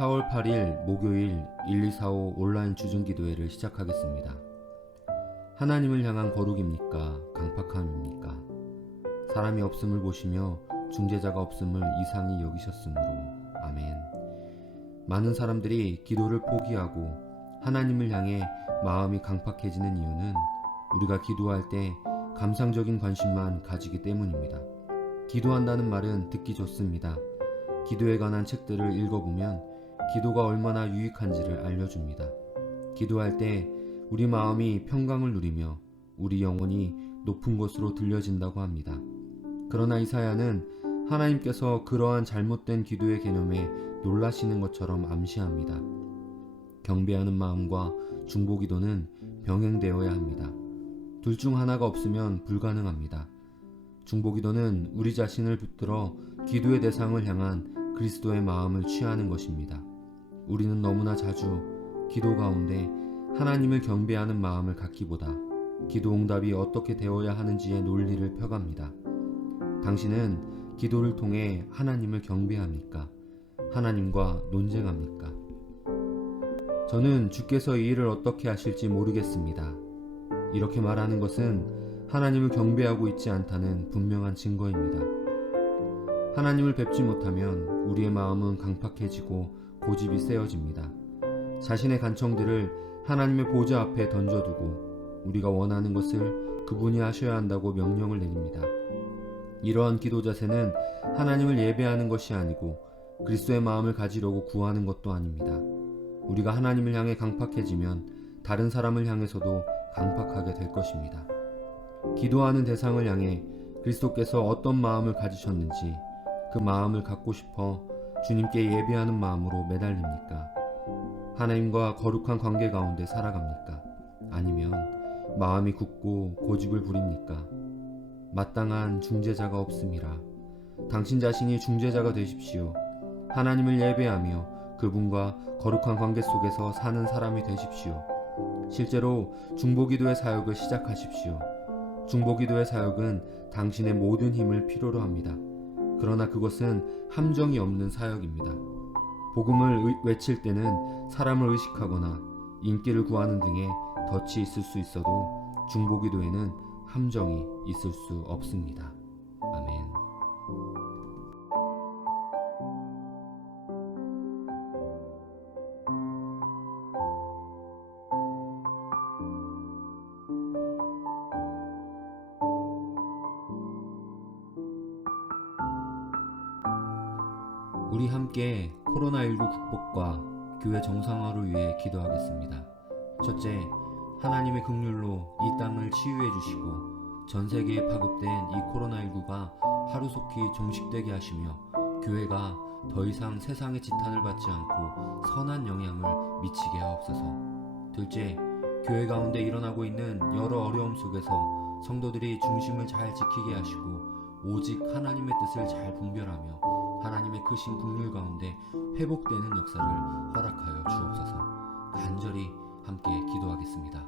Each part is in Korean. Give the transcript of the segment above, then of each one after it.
4월 8일 목요일 1245 온라인 주중기도회를 시작하겠습니다. 하나님을 향한 거룩입니까? 강팍함입니까? 사람이 없음을 보시며 중재자가 없음을 이상히 여기셨으므로. 아멘. 많은 사람들이 기도를 포기하고 하나님을 향해 마음이 강팍해지는 이유는 우리가 기도할 때 감상적인 관심만 가지기 때문입니다. 기도한다는 말은 듣기 좋습니다. 기도에 관한 책들을 읽어보면 기도가 얼마나 유익한지를 알려줍니다. 기도할 때 우리 마음이 평강을 누리며 우리 영혼이 높은 곳으로 들려진다고 합니다. 그러나 이사야는 하나님께서 그러한 잘못된 기도의 개념에 놀라시는 것처럼 암시합니다. 경배하는 마음과 중보기도는 병행되어야 합니다. 둘 중 하나가 없으면 불가능합니다. 중보기도는 우리 자신을 붙들어 기도의 대상을 향한 그리스도의 마음을 취하는 것입니다. 우리는 너무나 자주 기도 가운데 하나님을 경배하는 마음을 갖기보다 기도 응답이 어떻게 되어야 하는지의 논리를 펴갑니다. 당신은 기도를 통해 하나님을 경배합니까? 하나님과 논쟁합니까? 저는 주께서 이 일을 어떻게 하실지 모르겠습니다. 이렇게 말하는 것은 하나님을 경배하고 있지 않다는 분명한 증거입니다. 하나님을 뵙지 못하면 우리의 마음은 강팍해지고 고집이 세어집니다. 자신의 간청들을 하나님의 보좌 앞에 던져두고 우리가 원하는 것을 그분이 하셔야 한다고 명령을 내립니다. 이러한 기도 자세는 하나님을 예배하는 것이 아니고 그리스도의 마음을 가지려고 구하는 것도 아닙니다. 우리가 하나님을 향해 강팍해지면 다른 사람을 향해서도 강팍하게 될 것입니다. 기도하는 대상을 향해 그리스도께서 어떤 마음을 가지셨는지 그 마음을 갖고 싶어 주님께 예배하는 마음으로 매달립니까? 하나님과 거룩한 관계 가운데 살아갑니까? 아니면 마음이 굳고 고집을 부립니까? 마땅한 중재자가 없음이라. 당신 자신이 중재자가 되십시오. 하나님을 예배하며 그분과 거룩한 관계 속에서 사는 사람이 되십시오. 실제로 중보기도의 사역을 시작하십시오. 중보기도의 사역은 당신의 모든 힘을 필요로 합니다. 그러나 그것은 함정이 없는 사역입니다. 복음을 외칠 때는 사람을 의식하거나 인기를 구하는 등의 덫이 있을 수 있어도 중보기도에는 함정이 있을 수 없습니다. 아멘. 우리 함께 코로나19 극복과 교회 정상화를 위해 기도하겠습니다. 첫째, 하나님의 긍휼로 이 땅을 치유해 주시고 전 세계에 파급된 이 코로나19가 하루속히 종식되게 하시며 교회가 더 이상 세상의 지탄을 받지 않고 선한 영향을 미치게 하옵소서. 둘째, 교회 가운데 일어나고 있는 여러 어려움 속에서 성도들이 중심을 잘 지키게 하시고 오직 하나님의 뜻을 잘 분별하며 하나님의 크신 긍휼 가운데 회복되는 역사를 허락하여 주옵소서. 간절히 함께 기도하겠습니다.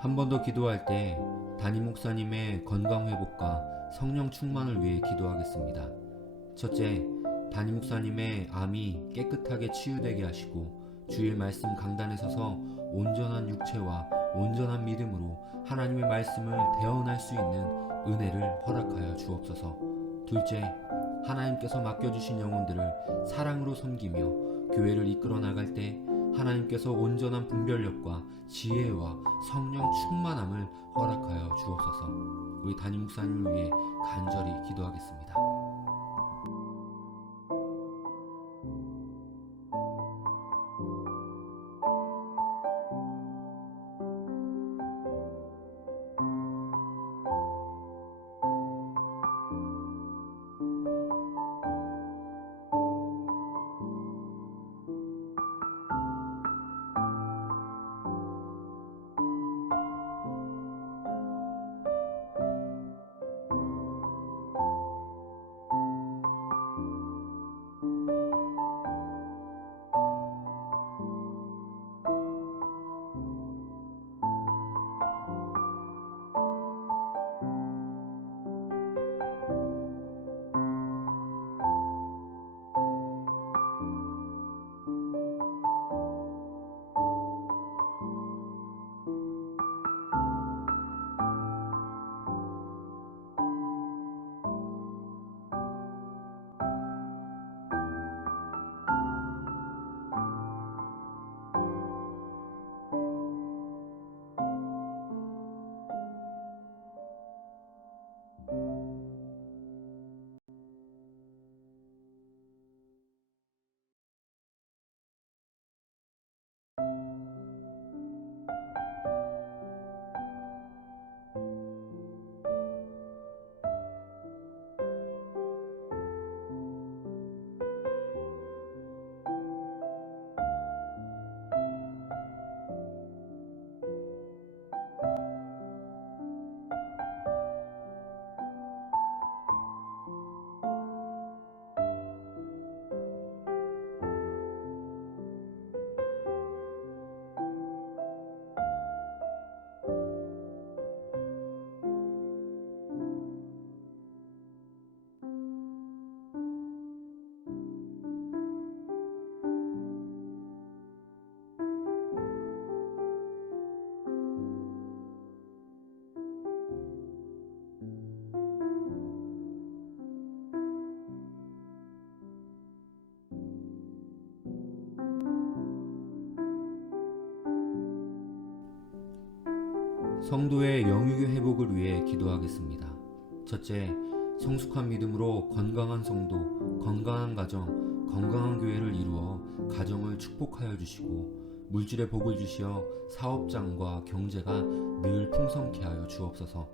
한 번 더 기도할 때 담임 목사님의 건강 회복과 성령 충만을 위해 기도하겠습니다. 첫째, 담임 목사님의 암이 깨끗하게 치유되게 하시고 주일 말씀 강단에 서서 온전한 육체와 온전한 믿음으로 하나님의 말씀을 대언할 수 있는 은혜를 허락하여 주옵소서. 둘째, 하나님께서 맡겨주신 영혼들을 사랑으로 섬기며 교회를 이끌어 나갈 때 하나님께서 온전한 분별력과 지혜와 성령 충만함을 허락하여 주옵소서. 우리 담임 목사님을 위해 간절히 기도하겠습니다. 성도의 영육의 회복을 위해 기도하겠습니다. 첫째, 성숙한 믿음으로 건강한 성도, 건강한 가정, 건강한 교회를 이루어 가정을 축복하여 주시고 물질의 복을 주시어 사업장과 경제가 늘 풍성케 하여 주옵소서.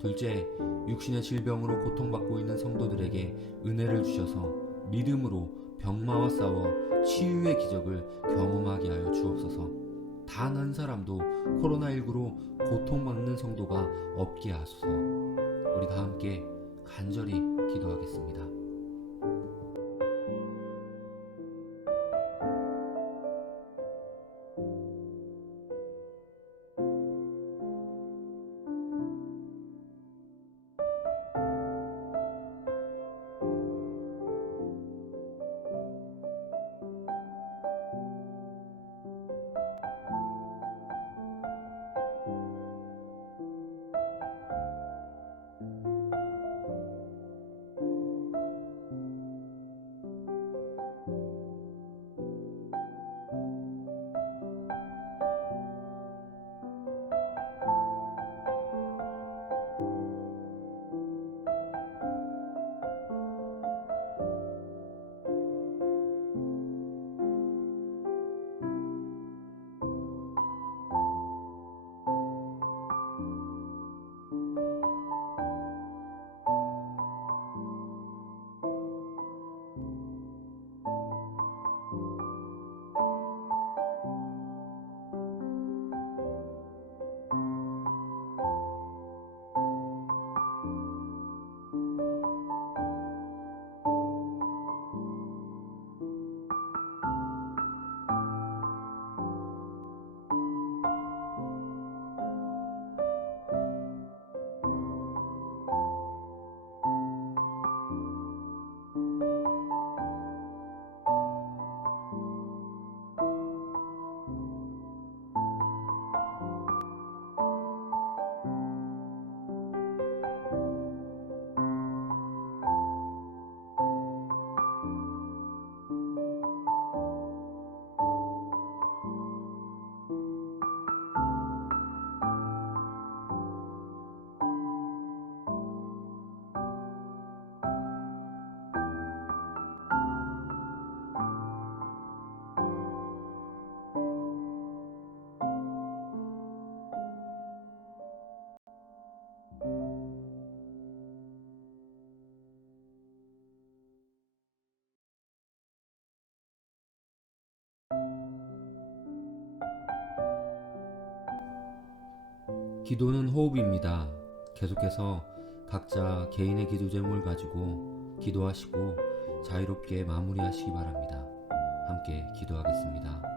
둘째, 육신의 질병으로 고통받고 있는 성도들에게 은혜를 주셔서 믿음으로 병마와 싸워 치유의 기적을 경험하게 하여 주옵소서. 단 한 사람도 코로나19로 고통받는 성도가 없게 하소서. 우리 다 함께 간절히 기도하겠습니다. 기도는 호흡입니다. 계속해서 각자 개인의 기도 제목을 가지고 기도하시고 자유롭게 마무리하시기 바랍니다. 함께 기도하겠습니다.